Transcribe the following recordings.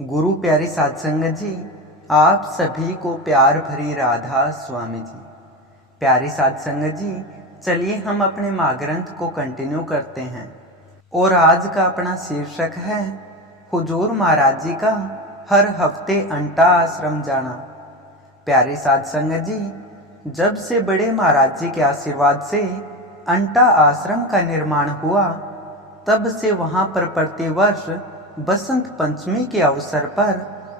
गुरु प्यारी साध संगत जी, आप सभी को प्यार भरी राधा स्वामी जी। प्यारी साध संगत जी, चलिए हम अपने माँ ग्रंथ को कंटिन्यू करते हैं और आज का अपना शीर्षक है हुजूर महाराज जी का हर हफ्ते अंटा आश्रम जाना। प्यारी साध संगत जी, जब से बड़े महाराज जी के आशीर्वाद से अंटा आश्रम का निर्माण हुआ, तब से वहाँ पर प्रतिवर्ष बसंत पंचमी के अवसर पर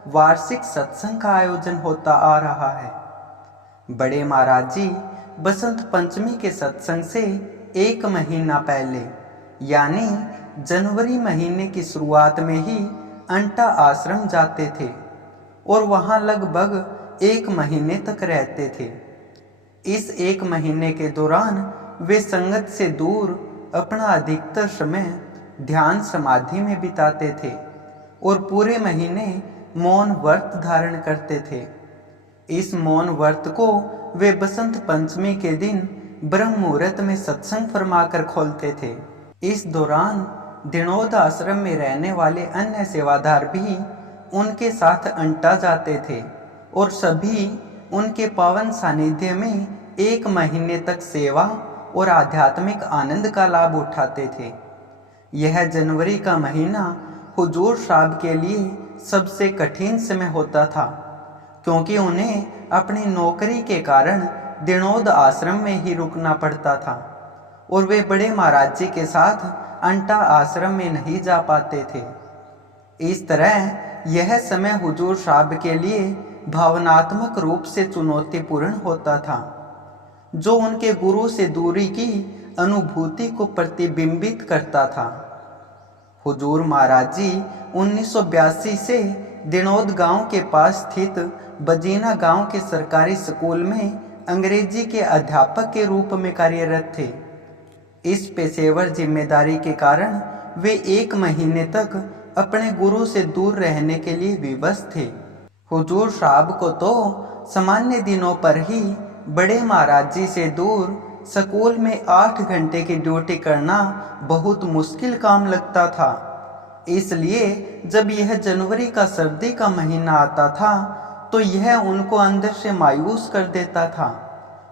वार्षिक सत्संग का आयोजन होता आ रहा है। बड़े महाराज जी बसंत पंचमी के सत्संग से एक महीना पहले यानी जनवरी महीने की शुरुआत में ही अंटा आश्रम जाते थे और वहां लगभग एक महीने तक रहते थे। इस एक महीने के दौरान वे संगत से दूर अपना अधिकतर समय ध्यान समाधि में बिताते थे और पूरे महीने मौन व्रत धारण करते थे। इस मौन व्रत को वे बसंत पंचमी के दिन ब्रह्म मुहूर्त में सत्संग फरमाकर खोलते थे। इस दौरान दिनोद आश्रम में रहने वाले अन्य सेवादार भी उनके साथ अंटा जाते थे और सभी उनके पावन सानिध्य में एक महीने तक सेवा और आध्यात्मिक आनंद का लाभ उठाते थे। यह जनवरी का महीना हुजूर साहब के लिए सबसे कठिन समय होता था, क्योंकि उन्हें अपनी नौकरी के कारण दिनोद आश्रम में ही रुकना पड़ता था और वे बड़े महाराज जी के साथ अंटा आश्रम में नहीं जा पाते थे। इस तरह यह समय हुजूर साहब के लिए भावनात्मक रूप से चुनौतीपूर्ण होता था, जो उनके गुरु से दूरी की अनुभूति को प्रतिबिंबित करता था। हुजूर महाराज जी 1982 से दिनोद गांव के पास स्थित बजीना गांव के सरकारी स्कूल में अंग्रेजी के अध्यापक के रूप में कार्यरत थे। इस पेशेवर जिम्मेदारी के कारण वे एक महीने तक अपने गुरु से दूर रहने के लिए विवश थे। हुजूर साहब को तो सामान्य दिनों पर ही बड़े महाराज जी से दूर स्कूल में 8 घंटे की ड्यूटी करना बहुत मुश्किल काम लगता था। इसलिए जब यह जनवरी का सर्दी का महीना आता था तो यह उनको अंदर से मायूस कर देता था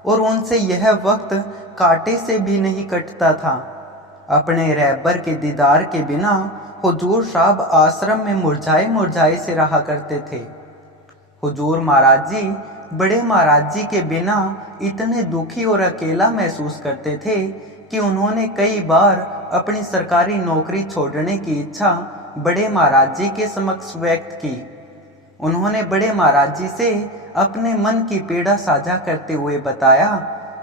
और उनसे यह वक्त कांटे से भी नहीं कटता था। अपने रहबर के दीदार के बिना हुजूर साहब आश्रम में मुरझाए मुरझाए से रहा करते थे। हुजूर महाराज जी बड़े महाराज जी के बिना इतने दुखी और अकेला महसूस करते थे कि उन्होंने कई बार अपनी सरकारी नौकरी छोड़ने की इच्छा बड़े महाराज जी के समक्ष व्यक्त की। उन्होंने बड़े महाराज जी से अपने मन की पीड़ा साझा करते हुए बताया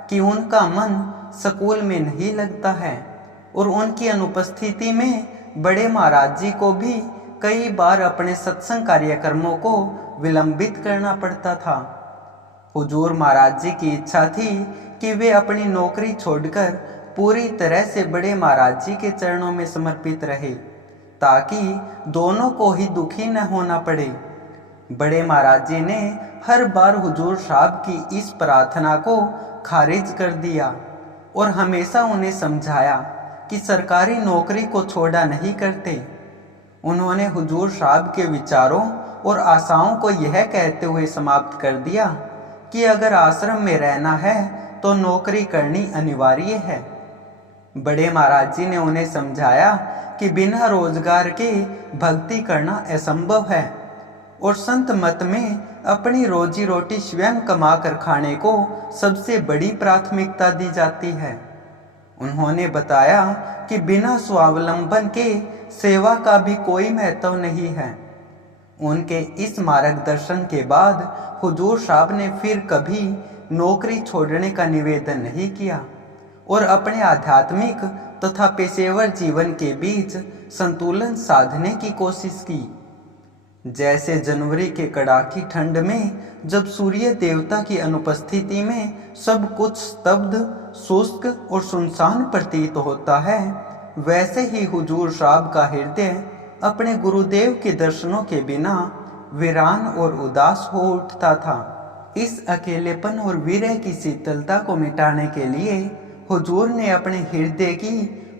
कि उनका मन स्कूल में नहीं लगता है और उनकी अनुपस्थिति में बड़े महाराज जी को भी कई बार अपने सत्संग कार्यक्रमों को विलंबित करना पड़ता था। हुजूर महाराज जी की इच्छा थी कि वे अपनी नौकरी छोड़कर पूरी तरह से बड़े महाराज जी के चरणों में समर्पित रहे, ताकि दोनों को ही दुखी न होना पड़े। बड़े महाराज जी ने हर बार हुजूर साहब की इस प्रार्थना को खारिज कर दिया और हमेशा उन्हें समझाया कि सरकारी नौकरी को छोड़ा नहीं करते। उन्होंने हुजूर साहब के विचारों और आशाओं को यह कहते हुए समाप्त कर दिया कि अगर आश्रम में रहना है तो नौकरी करनी अनिवार्य है। बड़े महाराज जी ने उन्हें समझाया कि बिना रोजगार के भक्ति करना असंभव है और संत मत में अपनी रोजी रोटी स्वयं कमा कर खाने को सबसे बड़ी प्राथमिकता दी जाती है। उन्होंने बताया कि बिना स्वावलंबन के सेवा का भी कोई महत्व नहीं है। उनके इस मार्गदर्शन के बाद हुजूर साहब ने फिर कभी नौकरी छोड़ने का निवेदन नहीं किया और अपने आध्यात्मिक तथा पेशेवर जीवन के बीच संतुलन साधने की कोशिश की। जैसे जनवरी के कड़ाकी ठंड में जब सूर्य देवता की अनुपस्थिति में सब कुछ स्तब्ध, शुष्क और सुनसान प्रतीत होता है, वैसे ही हुजूर साहब का हृदय अपने गुरुदेव के दर्शनों के बिना वीरान और उदास हो उठता था। इस अकेलेपन और विरह की शीतलता को मिटाने के लिए हुजूर ने अपने हृदय की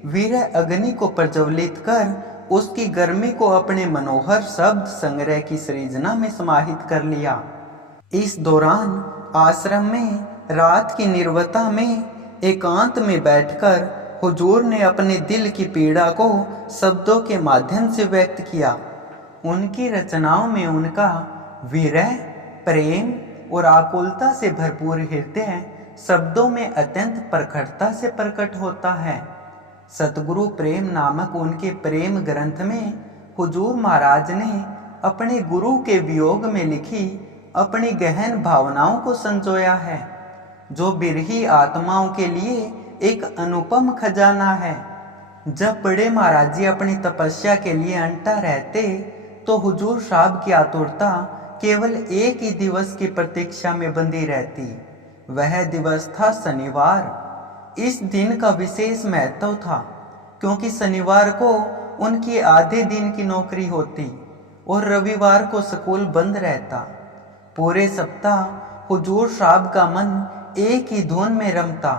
विरह अग्नि को प्रज्वलित कर उसकी गर्मी को अपने मनोहर शब्द संग्रह की सृजना में समाहित कर लिया। इस दौरान आश्रम में रात की निर्वता में एकांत में बैठकर हुजूर ने अपने दिल की पीड़ा को शब्दों के माध्यम से व्यक्त किया। उनकी रचनाओं में उनका विरह, प्रेम और आकुलता से भरपूर हृदय शब्दों में अत्यंत प्रखरता से प्रकट होता है। सतगुरु प्रेम नामक उनके प्रेम ग्रंथ में हुजूर महाराज ने अपने गुरु के वियोग में लिखी अपनी गहन भावनाओं को संजोया है, जो बिरही आत्माओं के लिए एक अनुपम खजाना है। जब बड़े महाराज जी अपनी तपस्या के लिए अंटा रहते तो हुजूर साहब की आतुरता केवल एक ही दिवस की प्रतीक्षा में बंधी रहती। वह दिवस था शनिवार। इस दिन का विशेष महत्व था क्योंकि शनिवार को उनकी आधे दिन की नौकरी होती और रविवार को स्कूल बंद रहता। पूरे सप्ताह हुजूर साहब का मन एक ही धुन में रमता,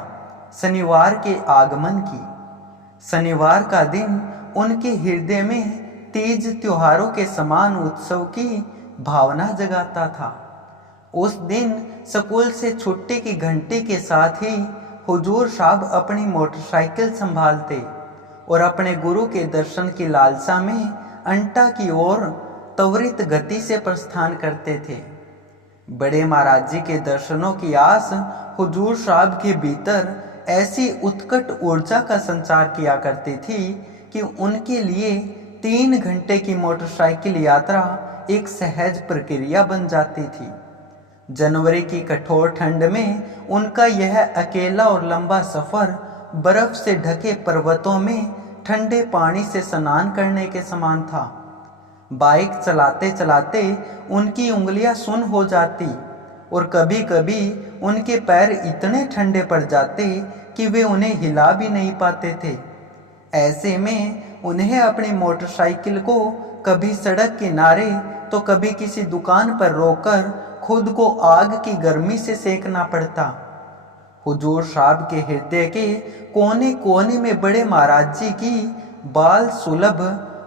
शनिवार के आगमन की। शनिवार का दिन उनके हृदय में तीज त्योहारों के समान उत्सव की भावना जगाता था। उस दिन स्कूल से छुट्टी की घंटी के साथ ही हुजूर साहब अपनी मोटरसाइकिल संभालते और अपने गुरु के दर्शन की लालसा में अंटा की ओर त्वरित गति से प्रस्थान करते थे। बड़े महाराज जी के दर्शनों की आस हुजूर साहब के भीतर ऐसी उत्कट ऊर्जा का संचार किया करती थी कि उनके लिए 3 घंटे की मोटरसाइकिल यात्रा एक सहज प्रक्रिया बन जाती थी। जनवरी की कठोर ठंड में उनका यह अकेला और लंबा सफर बर्फ से ढके पर्वतों में ठंडे पानी से स्नान करने के समान था। बाइक चलाते चलाते उनकी उंगलियां सुन्न हो जाती और कभी कभी उनके पैर इतने ठंडे पड़ जाते कि वे उन्हें हिला भी नहीं पाते थे। ऐसे में उन्हें अपनी मोटरसाइकिल को कभी सड़क किनारे तो कभी किसी दुकान पर रोककर खुद को आग की गर्मी से सेकना पड़ता। हुजूर साहब के हृदय के कोने कोने में बड़े महाराज जी की बाल सुलभ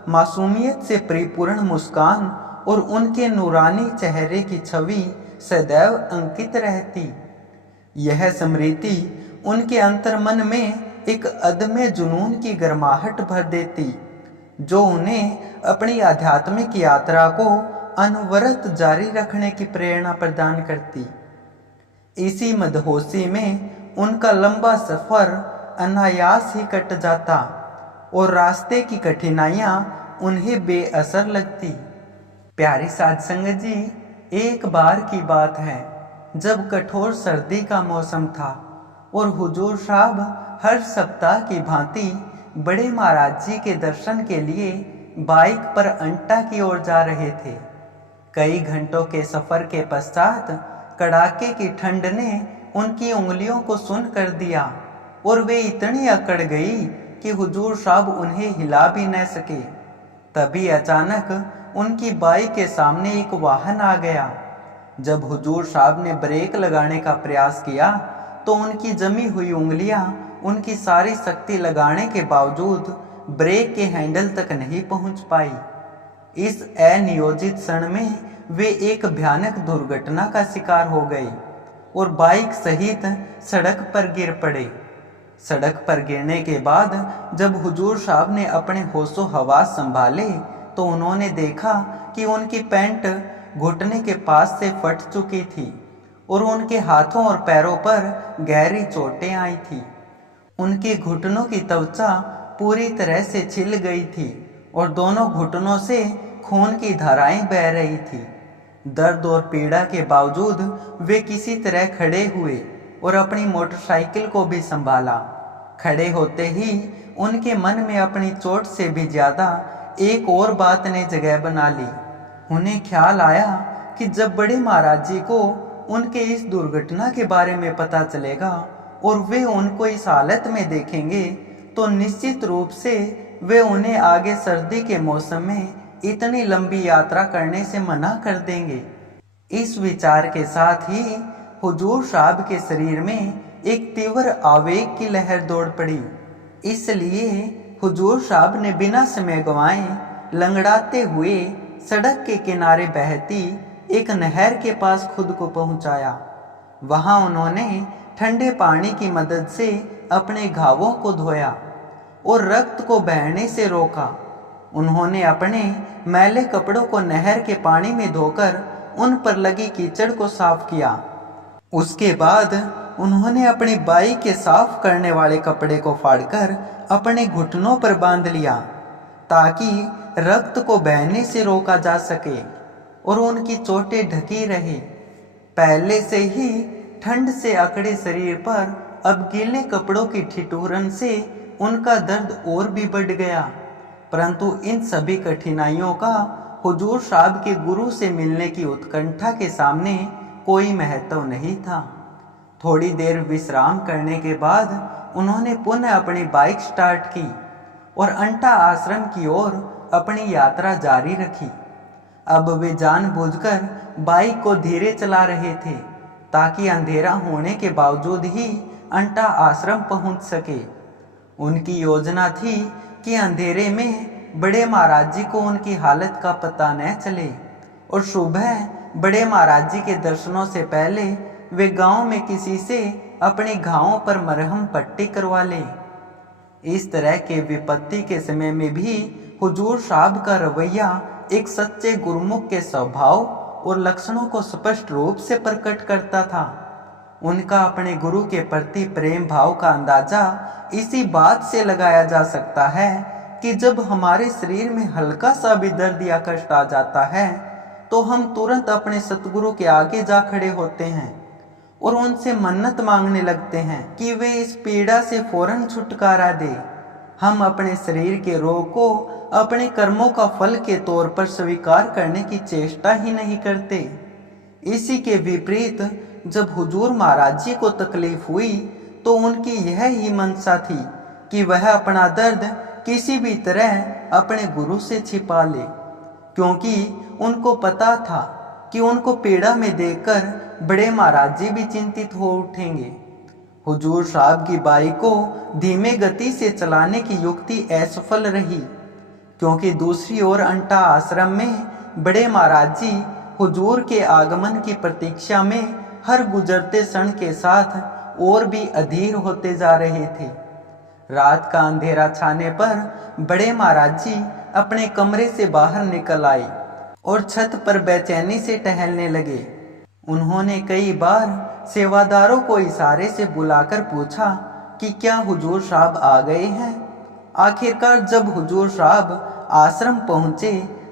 मासूमियत से परिपूर्ण मुस्कान और उनके नूरानी चेहरे की छवि सदैव अंकित रहती। यह स्मृति उनके अंतर्मन में एक अदम्य जुनून की गर्माहट भर देती, जो उन्हें अपनी आध्यात्मिक यात्रा को अनवरत जारी रखने की प्रेरणा प्रदान करती। इसी मदहोशी में उनका लंबा सफर अनायास ही कट जाता और रास्ते की कठिनाइयां उन्हें बेअसर लगती। प्यारी साध संगत जी, एक बार की बात है जब कठोर सर्दी का मौसम था और हुजूर साहब हर सप्ताह की भांति बड़े महाराज जी के दर्शन के लिए बाइक पर अंटा की ओर जा रहे थे। कई घंटों के सफर के पश्चात कड़ाके की ठंड ने उनकी उंगलियों को सुन्न कर दिया और वे इतनी अकड़ गई कि हुजूर साहब उन्हें हिला भी न सके। तभी अचानक उनकी बाइक के सामने एक वाहन आ गया। जब हुजूर साहब ने ब्रेक लगाने का प्रयास किया तो उनकी जमी हुई उंगलियां उनकी सारी शक्ति लगाने के बावजूद ब्रेक के हैंडल तक नहीं पहुंच पाई। इस अनियोजित क्षण में वे एक भयानक दुर्घटना का शिकार हो गए और बाइक सहित सड़क पर गिर पड़े। सड़क पर गिरने के बाद जब हुजूर साहब ने अपने होशो हवास संभाले तो उन्होंने देखा कि उनकी पैंट घुटने के पास से फट चुकी थी और उनके हाथों और पैरों पर गहरी चोटें आई थी। उनके घुटनों की त्वचा पूरी तरह से छिल गई थी और दोनों घुटनों से खून की धाराएं बह रही थी। दर्द और पीड़ा के बावजूद वे किसी तरह खड़े हुए और अपनी मोटरसाइकिल को भी संभाला। खड़े होते ही उनके मन में अपनी चोट से भी ज्यादा एक और बात ने जगह बना ली। उन्हें ख्याल आया कि जब बड़े महाराज जी को उनके इस दुर्घटना के बारे में पता चलेगा और वे उनको इस हालत में देखेंगे तो निश्चित रूप से वे उन्हें आगे सर्दी के मौसम में इतनी लंबी यात्रा करने से मना कर देंगे। इस विचार के साथ ही हुजूर साहब के शरीर में एक तीव्र आवेग की लहर दौड़ पड़ी। इसलिए हुजूर साहब ने बिना समय गंवाए लंगड़ाते हुए सड़क के किनारे बहती एक नहर के पास खुद को पहुंचाया। वहां उन्होंने ठंडे पानी की मदद से अपने घावों को धोया और रक्त को बहने से रोका। उन्होंने अपने मैले कपड़ों को नहर के पानी में धोकर उन पर लगी कीचड़ को साफ किया। उसके बाद उन्होंने अपनी बाई के साफ करने वाले कपड़े को फाड़कर अपने घुटनों पर बांध लिया ताकि रक्त को बहने से रोका जा सके और उनकी चोटें ढकी रहे। पहले से ही ठंड से अकड़े शरीर पर अब गीले कपड़ों की ठिठुरन से उनका दर्द और भी बढ़ गया, परंतु इन सभी कठिनाइयों का हुजूर साहब के गुरु से मिलने की उत्कंठा के सामने कोई महत्व नहीं था। थोड़ी देर विश्राम करने के बाद उन्होंने पुनः अपनी बाइक स्टार्ट की और अंटा आश्रम की ओर अपनी यात्रा जारी रखी। अब वे जानबूझकर बाइक को धीरे चला रहे थे ताकि अंधेरा होने के बावजूद ही अंटा आश्रम पहुंच सके। उनकी योजना थी कि अंधेरे में बड़े महाराज जी को उनकी हालत का पता न चले और सुबह बड़े महाराज जी के दर्शनों से पहले वे गांव में किसी से अपने घावों पर मरहम पट्टी करवा ले। इस तरह के विपत्ति के समय में भी हुजूर साहब का रवैया एक सच्चे गुरुमुख के स्वभाव और लक्षणों को स्पष्ट रूप से प्रकट करता था। उनका अपने गुरु के प्रति प्रेम भाव का अंदाजा इसी बात से लगाया जा सकता है कि जब हमारे शरीर में हल्का सा भी दर्द या कष्ट आ जाता है तो हम तुरंत अपने सतगुरु के आगे जा खड़े होते हैं और उनसे मन्नत मांगने लगते हैं कि वे इस पीड़ा से फौरन छुटकारा दे। हम अपने शरीर के रोग को अपने कर्मों का फल के तौर पर स्वीकार करने की चेष्टा ही नहीं करते। इसी के विपरीत जब हुजूर महाराज जी को तकलीफ हुई तो उनकी यह ही मनसा थी कि वह अपना दर्द किसी भी तरह अपने गुरु से छिपा ले, क्योंकि उनको पता था कि उनको पीड़ा में देखकर बड़े महाराज जी भी चिंतित हो उठेंगे। हुजूर साहब की बाइक को धीमे गति से चलाने की युक्ति असफल रही, क्योंकि दूसरी ओर अंटा आश्रम में बड़े महाराज जी हुजूर के आगमन की प्रतीक्षा में हर गुजरते क्षण के साथ और भी अधीर होते जा रहे थे। रात का अंधेरा छाने पर बड़े महाराज जी अपने कमरे से बाहर निकल आए और छत पर बेचैनी से टहलने लगे। उन्होंने कई बार सेवादारों को इशारे से बुलाकर पूछा कि क्या हुजूर साहब आ गए हैं। आखिरकार जब हुजूर साहब आश्रम पहुंचे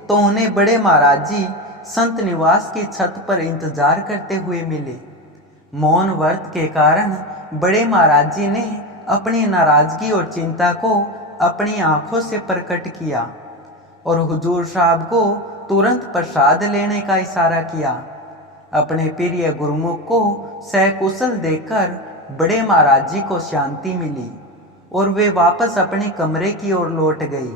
तो उन्हें बड़े महाराज जी संत निवास की छत पर इंतजार करते हुए मिले। मौन व्रत के कारण बड़े महाराज जी ने अपनी नाराजगी और चिंता को अपनी आंखों से प्रकट किया और हुजूर साहब को तुरंत प्रसाद लेने का इशारा किया। अपने प्रिय गुरुमुख को सकुशल देखकर बड़े महाराज जी को शांति मिली और वे वापस अपने कमरे की ओर लौट गई।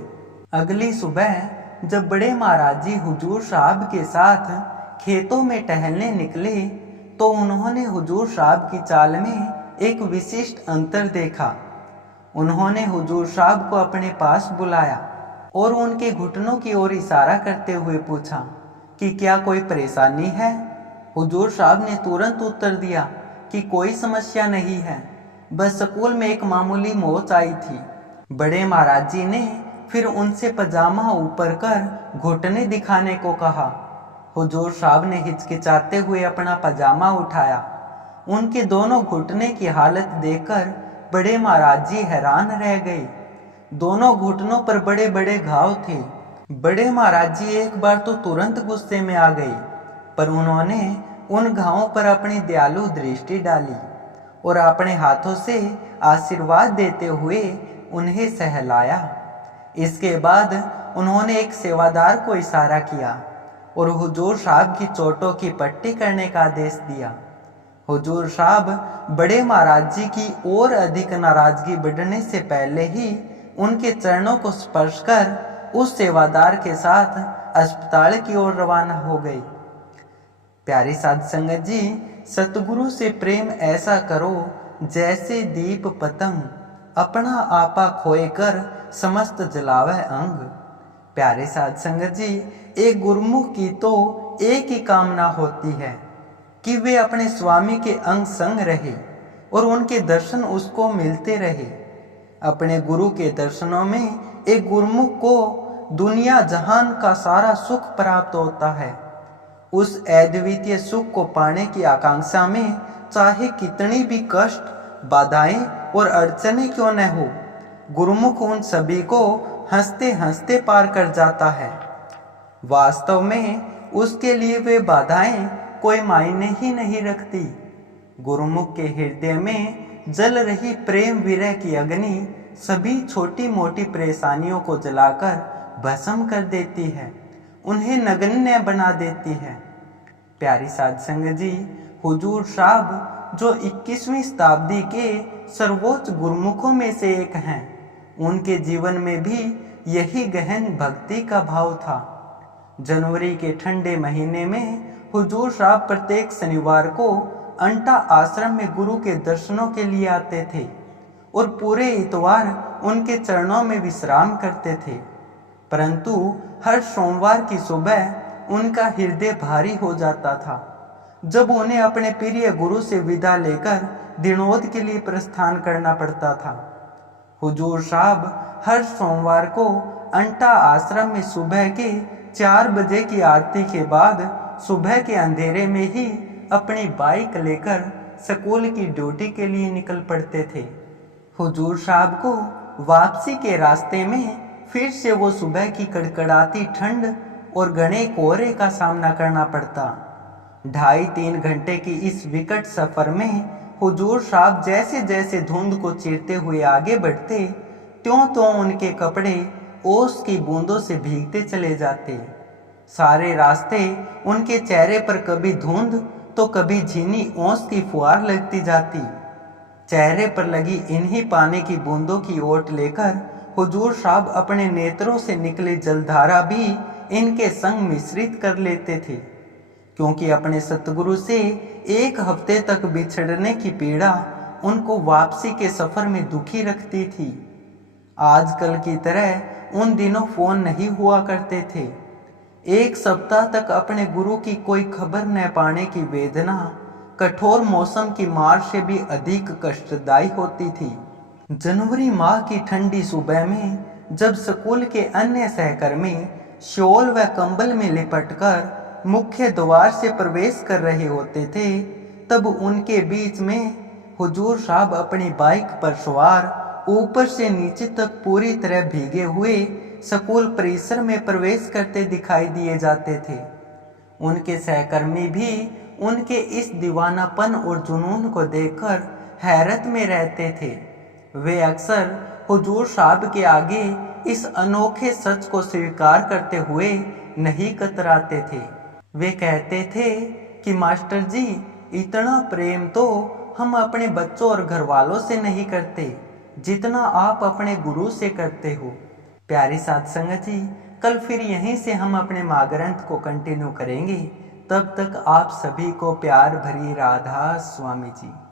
अगली सुबह जब बड़े महाराज जी हुजूर साहब के साथ खेतों में टहलने निकले तो उन्होंने हुजूर साहब की चाल में एक विशिष्ट अंतर देखा। उन्होंने हुजूर साहब को अपने पास बुलाया और उनके घुटनों की ओर इशारा करते हुए पूछा कि क्या कोई परेशानी है। हुजूर साहब ने तुरंत उत्तर दिया कि कोई समस्या नहीं है, बस स्कूल में एक मामूली मोच आई थी। बड़े महाराज जी ने फिर उनसे पजामा ऊपर कर घुटने दिखाने को कहा। हुजूर साहब ने हिचकिचाते हुए अपना पजामा उठाया। उनके दोनों घुटने की हालत देखकर बड़े महाराज जी हैरान रह गए। दोनों घुटनों पर बड़े बड़े घाव थे। बड़े महाराज जी एक बार तो तुरंत गुस्से में आ गए, पर उन्होंने उन घावों पर अपनी दयालु दृष्टि डाली और अपने हाथों से आशीर्वाद देते हुए उन्हें सहलाया। इसके बाद उन्होंने एक सेवादार को इशारा किया और हुजूर साहब की चोटों की पट्टी करने का आदेश दिया। हुजूर साहब बड़े महाराज जी की और अधिक नाराजगी बढ़ने से पहले ही उनके चरणों को स्पर्श कर उस सेवादार के साथ अस्पताल की ओर रवाना हो गई। प्यारी साध संगत जी, सतगुरु से प्रेम ऐसा करो जैसे दीप पतंग अपना आपा खोए कर समस्त जलावे अंग। प्यारे साध संगत जी, एक गुरुमुख की तो एक ही कामना होती है कि वे अपने स्वामी के अंग संग रहे और उनके दर्शन उसको मिलते रहे। अपने गुरु के दर्शनों में एक गुरुमुख को दुनिया जहान का सारा सुख प्राप्त होता है। उस अद्वितीय सुख को पाने की आकांक्षा में चाहे कितनी भी कष्ट, बाधाएं और अड़चने क्यों न हो, गुरुमुख उन सभी को हंसते हंसते पार कर जाता है। वास्तव में उसके लिए वे बाधाएं कोई मायने ही नहीं रखती। गुरुमुख के हृदय में जल रही प्रेम विरह की अग्नि सभी छोटी मोटी परेशानियों को जलाकर भस्म कर देती है, उन्हें नगण्य बना देती है। प्यारी साध संगत जी, हुजूर साहब जो 21वीं शताब्दी के सर्वोच्च गुरुमुखों में से एक हैं, उनके जीवन में भी यही गहन भक्ति का भाव था। जनवरी के ठंडे महीने में हुजूर साहब प्रत्येक शनिवार को अंटा आश्रम में गुरु के दर्शनों के लिए आते थे और पूरे इतवार उनके चरणों में विश्राम करते थे। परंतु हर सोमवार की सुबह उनका हृदय भारी हो जाता था जब उन्हें अपने प्रिय गुरु से विदा लेकर दिनोद के लिए प्रस्थान करना पड़ता था। हुजूर साहब हर सोमवार को अंटा आश्रम में सुबह के 4 बजे की आरती के बाद सुबह के अंधेरे में ही अपनी बाइक लेकर स्कूल की ड्यूटी के लिए निकल पड़ते थे। हुजूर साहब को वापसी के रास्ते में फिर से वो सुबह की कड़कड़ाती ठंड और घने कोहरे का सामना करना पड़ता। 2.5-3 घंटे की इस विकट सफर में हुजूर साहब जैसे जैसे धुंध को चीरते हुए आगे बढ़ते, त्यों उनके कपड़े ओस की बूंदों से भीगते चले जाते। सारे रास्ते उनके चेहरे पर कभी धुंध तो कभी झीनी ओस की फुहार लगती जाती। चेहरे पर लगी इन्हीं पानी की बूंदों की ओट लेकर हुजूर साहब अपने नेत्रों से निकली जलधारा भी इनके संग मिश्रित कर लेते थे, क्योंकि अपने सतगुरु से 1 हफ्ते तक बिछड़ने की पीड़ा उनको वापसी के सफर में दुखी रखती थी। आजकल की तरह उन दिनों फोन नहीं हुआ करते थे। 1 सप्ताह तक अपने गुरु की कोई खबर न पाने की वेदना कठोर मौसम की मार से भी अधिक कष्टदायी होती थी। जनवरी माह की ठंडी सुबह में जब स्कूल के अन्य सहकर्मी शॉल व कंबल में लिपटकर मुख्य द्वार से प्रवेश कर रहे होते थे, तब उनके बीच में हुजूर साहब अपनी बाइक पर सवार ऊपर से नीचे तक पूरी तरह भीगे हुए स्कूल परिसर में प्रवेश करते दिखाई दिए जाते थे। उनके सहकर्मी भी उनके इस दीवानापन और जुनून को देखकर हैरत में रहते थे। वे अक्सर हुजूर साहब के आगे इस अनोखे सच को स्वीकार करते हुए नहीं कतराते थे। वे कहते थे कि मास्टर जी, इतना प्रेम तो हम अपने बच्चों और घर वालों से नहीं करते जितना आप अपने गुरु से करते हो। प्यारी साध संगत जी, कल फिर यहीं से हम अपने माँ ग्रंथ को कंटिन्यू करेंगे। तब तक आप सभी को प्यार भरी राधा स्वामी जी।